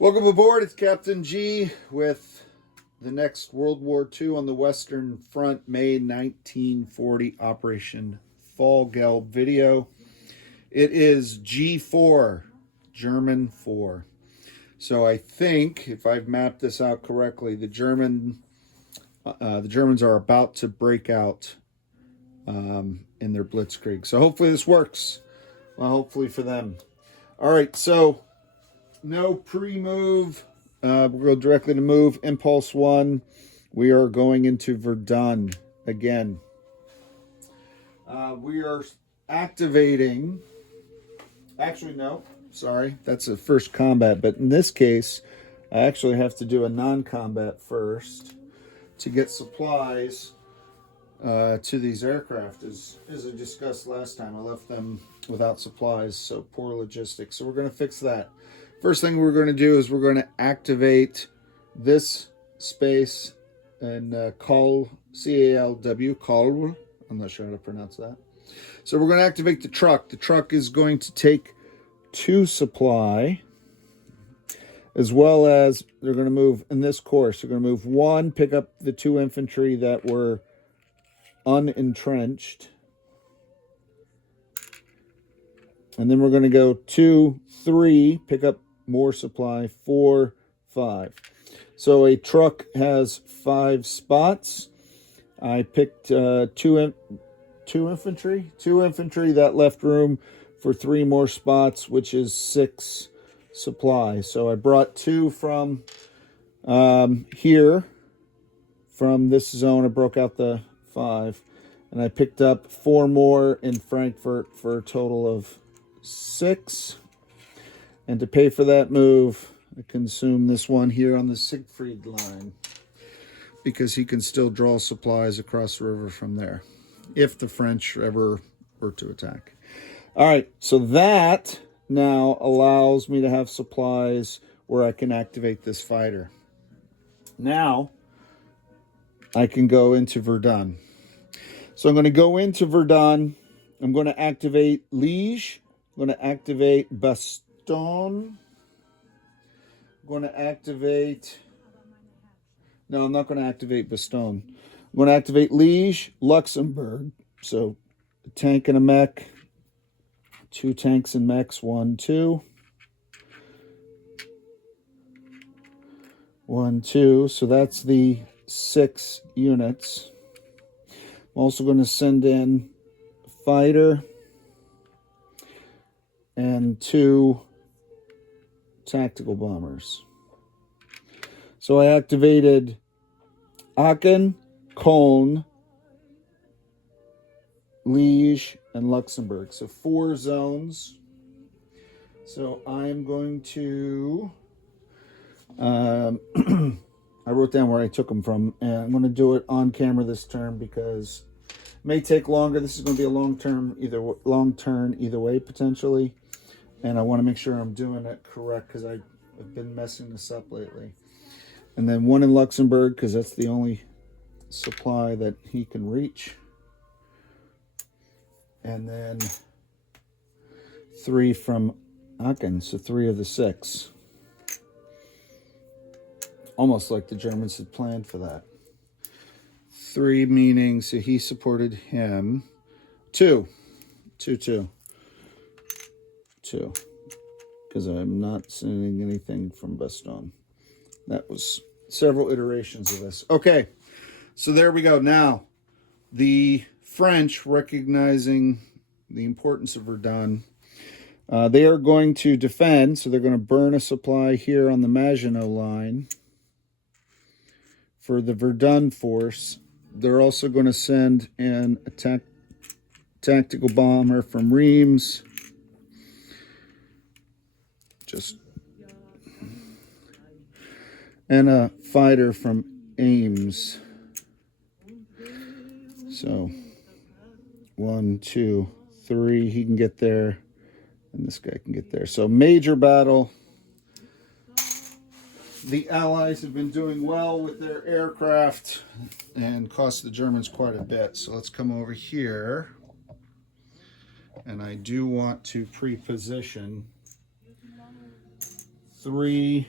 Welcome aboard. It's Captain G with the next World War II on the Western Front, May 1940 Operation Fall Gelb video. It is G4, German 4. So I think, if I've mapped this out correctly, the Germans are about to break out in their blitzkrieg. So hopefully this works. Well, hopefully for them. All right, so no pre-move. We'll go directly to move. Impulse 1. We are going into Verdun again. We are activating... Actually, no. Sorry. That's the first combat. But in this case, I actually have to do a non-combat first to get supplies to these aircraft. As I discussed last time, I left them without supplies, so poor logistics. So we're going to fix that. First thing we're going to do is we're going to activate this space and call C-A-L-W, call. I'm not sure how to pronounce that. So we're going to activate the truck. The truck is going to take 2 supply, as well as they're going to move in this course. They're going to move 1, pick up the 2 infantry that were unentrenched. And then we're going to go 2, 3, pick up more supply, 4, 5. So a truck has 5 spots. I picked 2 infantry. 2 infantry, that left room for 3 more spots, which is 6 supply. So I brought 2 from here, from this zone. I broke out the 5. And I picked up 4 more in Frankfurt for a total of 6. And to pay for that move, I consume this one here on the Siegfried line, because he can still draw supplies across the river from there, if the French ever were to attack. All right, so that now allows me to have supplies where I can activate this fighter. Now, I can go into Verdun. So I'm going to go into Verdun. I'm going to activate Liege. I'm going to activate Bastogne. I'm going to activate... No, I'm not going to activate Bastogne. I'm going to activate Liege, Luxembourg. So a tank and a mech. 2 tanks and mechs. 1, 2. 1, 2. So that's the 6 units. I'm also going to send in a fighter and 2 tactical bombers. So I activated Aachen, Cologne, Liege, and Luxembourg. So 4 zones. So I'm going to... I wrote down where I took them from, and I'm going to do it on camera this turn because it may take longer. This is going to be a long turn either way potentially, and I want to make sure I'm doing it correct because I've been messing this up lately. And then 1 in Luxembourg because that's the only supply that he can reach, and then 3 from Aachen, so 3 of the 6. Almost like the Germans had planned for that. 3 meaning, so he supported him. 2. 2. Because I'm not sending anything from Bastogne. That was several iterations of this. Okay, so there we go. Now, the French, recognizing the importance of Verdun, they are going to defend, so they're going to burn a supply here on the Maginot line for the Verdun force. They're also going to send an tactical bomber from Reims. And a fighter from Ames. So 1, 2, 3. He can get there, and this guy can get there. So major battle. The Allies have been doing well with their aircraft and cost the Germans quite a bit. So let's come over here. And I do want to pre-position 3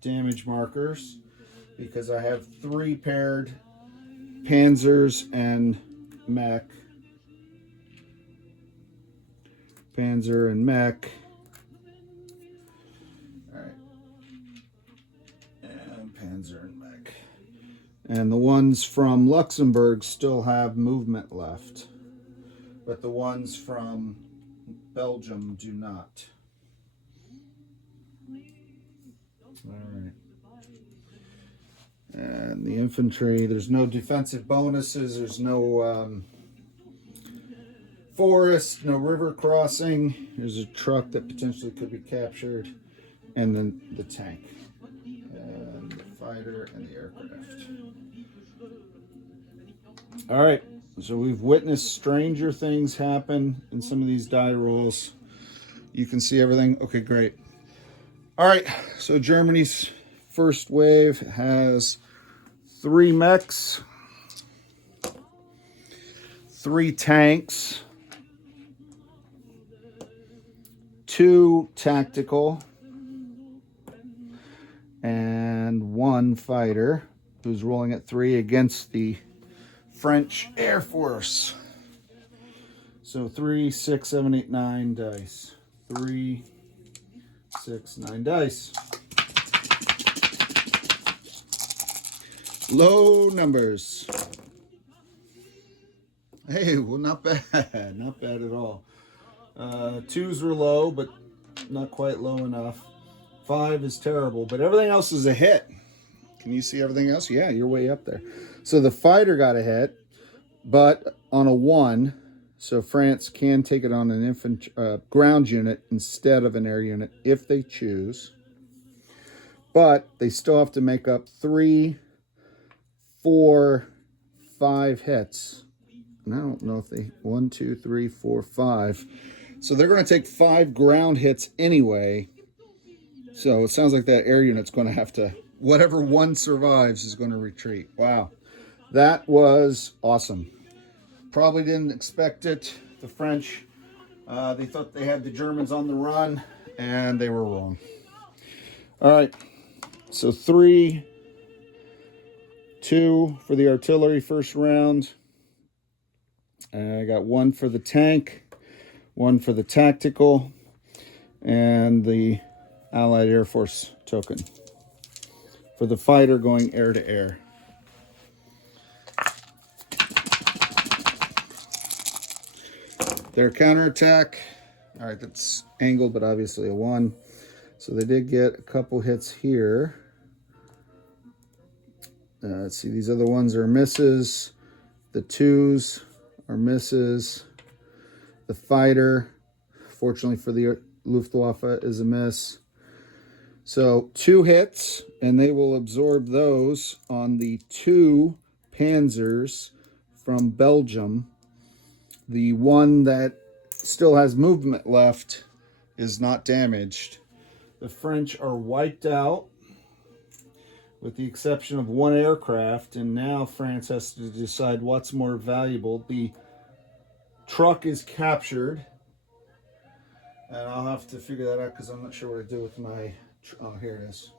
damage markers because I have 3 paired Panzers and Mech. Panzer and Mech. Alright. And Panzer and Mech. And the ones from Luxembourg still have movement left. But the ones from Belgium do not. Alright. And the infantry, there's no defensive bonuses, there's no forest, no river crossing. There's a truck that potentially could be captured, and then the tank, and the fighter, and the aircraft. All right, so we've witnessed stranger things happen in some of these die rolls. You can see everything. Okay, great. All right, so Germany's first wave has 3 mechs, 3 tanks, 2 tactical, and 1 fighter who's rolling at 3 against the French Air Force. So 3, 6, 7, 8, 9 dice. 3, 6, 9 dice. Low numbers. Hey, well, not bad. Not bad at all. 2s were low, but not quite low enough. 5 is terrible, but everything else is a hit. Can you see everything else? Yeah, you're way up there. So the fighter got a hit, but on a 1, so France can take it on an ground unit instead of an air unit if they choose. But they still have to make up 3, 4, 5 hits. And I don't know if they 1, 2, 3, 4, 5. So they're going to take 5 ground hits anyway. So it sounds like that air unit's going to have to, whatever one survives is going to retreat. Wow. That was awesome. Probably didn't expect it. The French, they thought they had the Germans on the run, and they were wrong. All right. So 3, 2 for the artillery first round. I got 1 for the tank, 1 for the tactical, and the Allied Air Force token for the fighter going air to air. Their counterattack, all right, that's angled, but obviously a 1. So they did get a couple hits here. Let's see, these other ones are misses. The 2s are misses. The fighter, fortunately for the Luftwaffe, is a miss. So 2 hits, and they will absorb those on the 2 Panzers from Belgium. The one that still has movement left is not damaged. The French are wiped out, with the exception of 1 aircraft, and now France has to decide what's more valuable. The truck is captured, and I'll have to figure that out because I'm not sure what to do with my... Oh, here it is.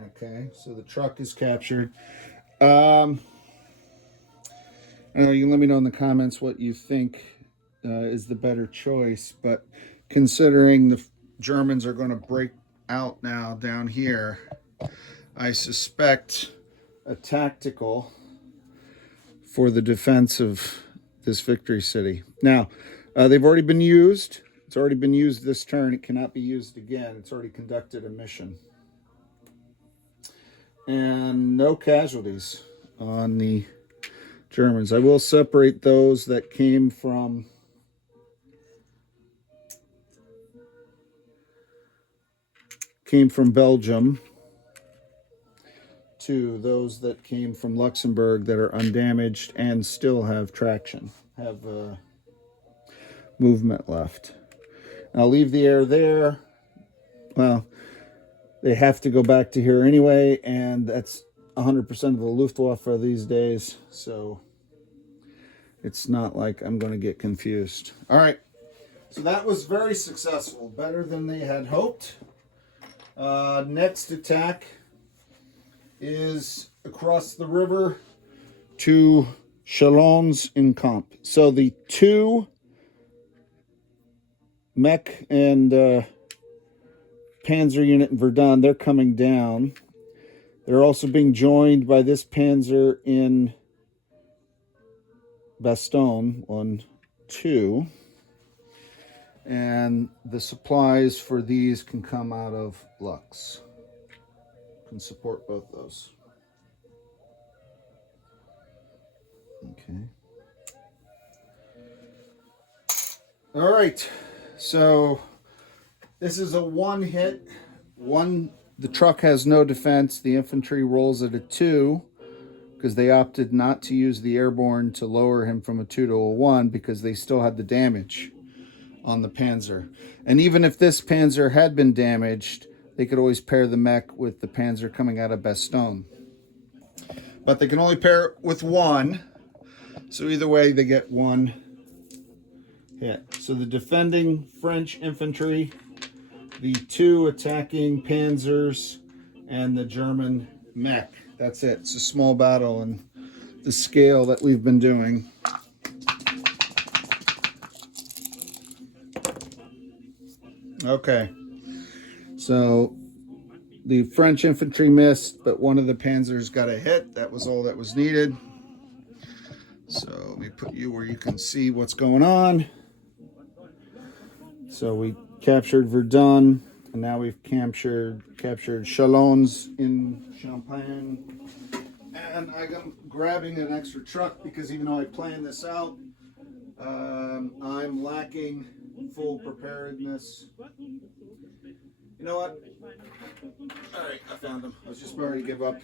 Okay, so the truck is captured. I know you can let me know in the comments what you think is the better choice, but considering the Germans are going to break out now down here, I suspect a tactical for the defense of this victory city. Now, they've already been used. It's already been used this turn. It cannot be used again. It's already conducted a mission. And no casualties on the Germans. I will separate those that came from Belgium to those that came from Luxembourg that are undamaged and still have traction, have movement left. I'll leave the air there. Well, they have to go back to here anyway, and that's 100% of the Luftwaffe these days, so it's not like I'm going to get confused. All right, so that was very successful, better than they had hoped. Next attack is across the river to Chalons in Camp. So the two mech and Panzer unit in Verdun, they're coming down. They're also being joined by this Panzer in Bastogne, 1, 2. And the supplies for these can come out of Lux. Can support both those. Okay. All right. So this is a one hit. The truck has no defense. The infantry rolls at a 2 because they opted not to use the airborne to lower him from a 2 to a 1 because they still had the damage on the Panzer. And even if this Panzer had been damaged, they could always pair the mech with the Panzer coming out of Bastogne. But they can only pair it with 1. So either way, they get 1 hit. So the defending French infantry, the 2 attacking Panzers, and the German mech. That's it. It's a small battle in the scale that we've been doing. Okay. So the French infantry missed, but one of the Panzers got a hit. That was all that was needed. So let me put you where you can see what's going on. So we captured Verdun, and now we've captured Chalons in Champagne. And I'm grabbing an extra truck because even though I planned this out, I'm lacking full preparedness. You know what? All right, I found them. I was just about to give up,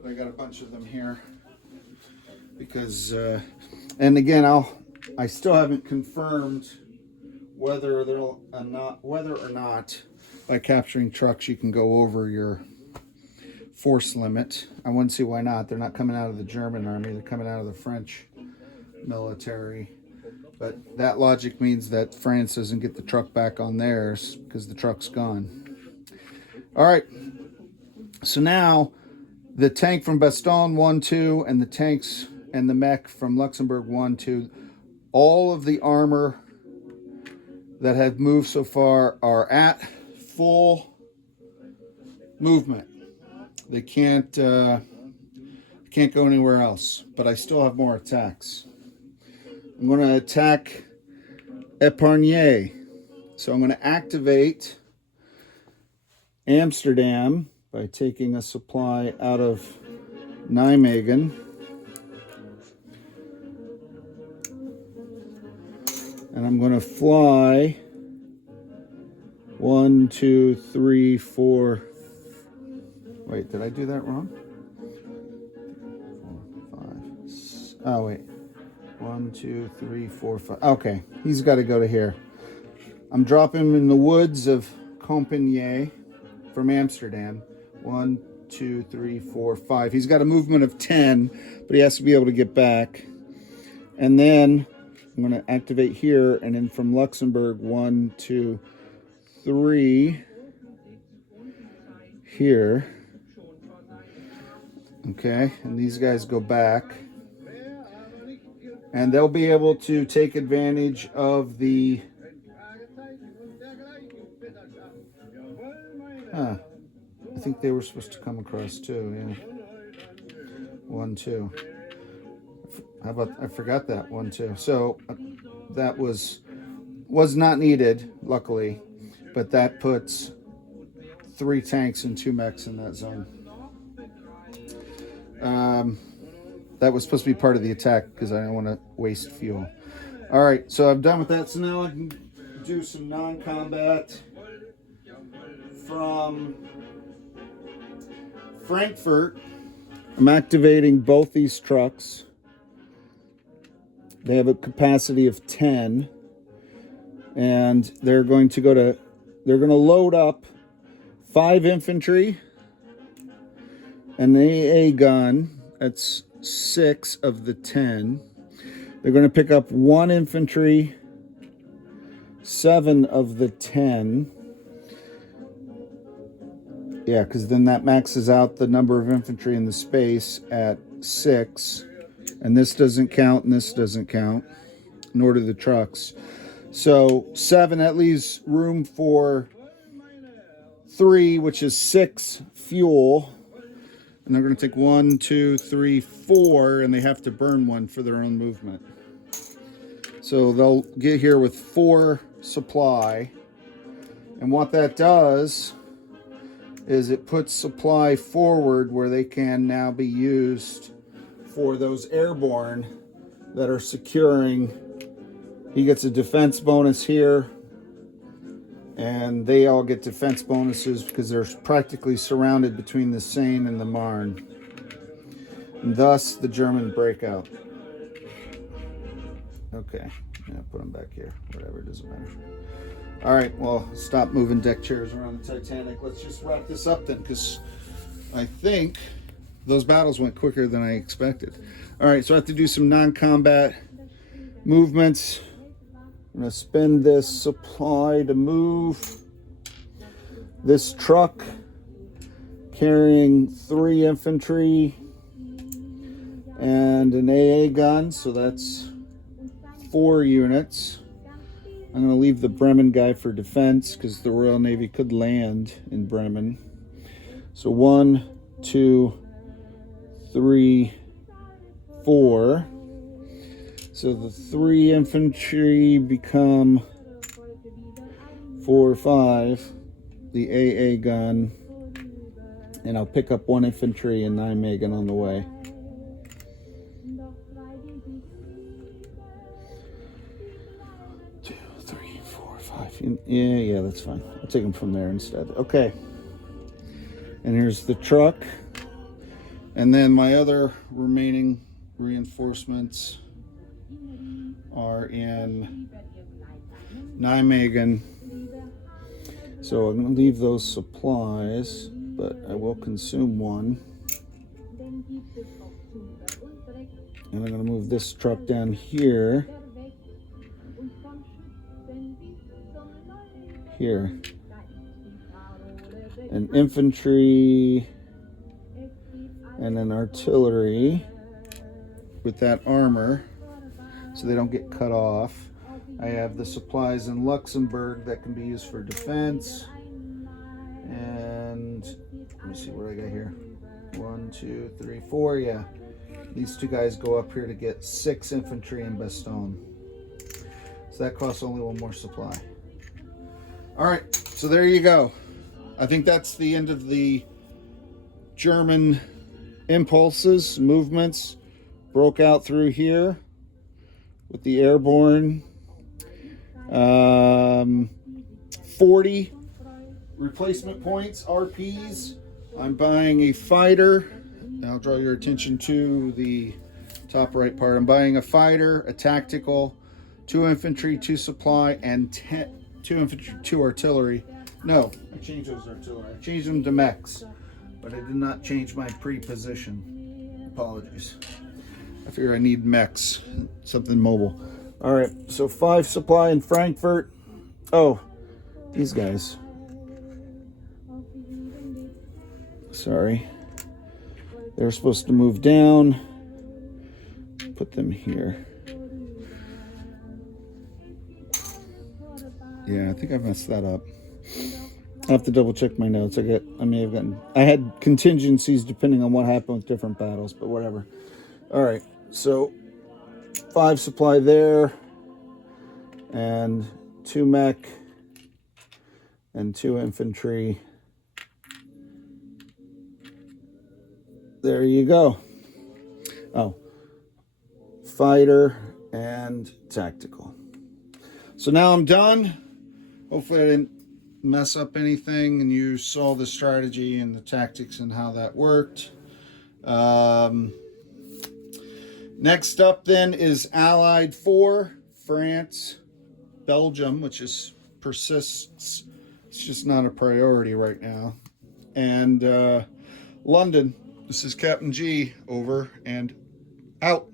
but I got a bunch of them here because, and again, I still haven't confirmed whether or not by capturing trucks you can go over your force limit. I wouldn't see why not. They're not coming out of the German army. They're coming out of the French military. But that logic means that France doesn't get the truck back on theirs because the truck's gone. All right. So now the tank from Bastogne 1, 2, and the tanks and the mech from Luxembourg 1, 2, all of the armor that have moved so far are at full movement. They can't go anywhere else, but I still have more attacks. I'm going to attack Épargne. So I'm going to activate Amsterdam by taking a supply out of Nijmegen. And I'm going to fly 1, 2, 3, 4. Wait, did I do that wrong? 4, 5. Oh, wait. 1, 2, 3, 4, 5. Okay, he's got to go to here. I'm dropping him in the woods of Compiègne from Amsterdam. 1, 2, 3, 4, 5. He's got a movement of 10, but he has to be able to get back. And then I'm going to activate here, and then from Luxembourg, 1, 2, 3, here. Okay, and these guys go back. And they'll be able to take advantage of the... I think they were supposed to come across too, yeah. 1, 2. How about, I forgot that 1, 2. So that was not needed, luckily, but that puts 3 tanks and 2 mechs in that zone. That was supposed to be part of the attack because I don't want to waste fuel. All right, so I'm done with that. So now I can do some non-combat from Frankfurt. I'm activating both these trucks. They have a capacity of 10, and they're going to load up 5 infantry, an AA gun. That's 6 of the 10. They're going to pick up 1 infantry, 7 of the 10. Yeah, because then that maxes out the number of infantry in the space at 6. And this doesn't count, and this doesn't count, nor do the trucks. So 7, that leaves room for 3, which is 6 fuel. And they're going to take 1, 2, 3, 4, and they have to burn 1 for their own movement. So they'll get here with 4 supply. And what that does is it puts supply forward where they can now be used for those airborne that are securing. He gets a defense bonus here, and they all get defense bonuses because they're practically surrounded between the Seine and the Marne. And thus the German breakout. Okay, yeah, put them back here. Whatever, it doesn't matter. All right, well, stop moving deck chairs around the Titanic. Let's just wrap this up then, because I think those battles went quicker than I expected. All right, so I have to do some non-combat movements. I'm going to spend this supply to move this truck carrying 3 infantry and an AA gun, so that's 4 units. I'm going to leave the Bremen guy for defense because the Royal Navy could land in Bremen. So 1, 2, 3, 4. So the 3 infantry become 4, 5. The AA gun. And I'll pick up 1 infantry and 9 Megan on the way. Yeah, that's fine. I'll take them from there instead. Okay. And here's the truck. And then my other remaining reinforcements are in Nijmegen. So I'm going to leave those supplies, but I will consume 1. And I'm going to move this truck down here. Here. An infantry and an artillery with that armor so they don't get cut off. I have the supplies in Luxembourg that can be used for defense. And let me see what I got here. 1, 2, 3, 4. Yeah. These 2 guys go up here to get 6 infantry in Bastogne. So that costs only 1 more supply. All right, so there you go. I think that's the end of the German impulses, movements. Broke out through here with the airborne. 40 replacement points, RPs. I'm buying a fighter. I'll draw your attention to the top right part. I'm buying a fighter, a tactical, 2 infantry, 2 supply, and 2 infantry, 2 artillery. No, I changed those artillery. I changed them to mechs, but I did not change my pre-position. Apologies. I figure I need mechs, something mobile. All right, so 5 supply in Frankfurt. Oh, these guys. Sorry. They're supposed to move down. Put them here. Yeah, I think I messed that up. I have to double check my notes. I had contingencies depending on what happened with different battles, but whatever. All right, so 5 supply there, and 2 mech, and 2 infantry. There you go. Oh, fighter and tactical. So now I'm done. Hopefully I didn't mess up anything and you saw the strategy and the tactics and how that worked. Next up then is Allied 4, France, Belgium, which is persists. It's just not a priority right now. And London. This is Captain G, over and out.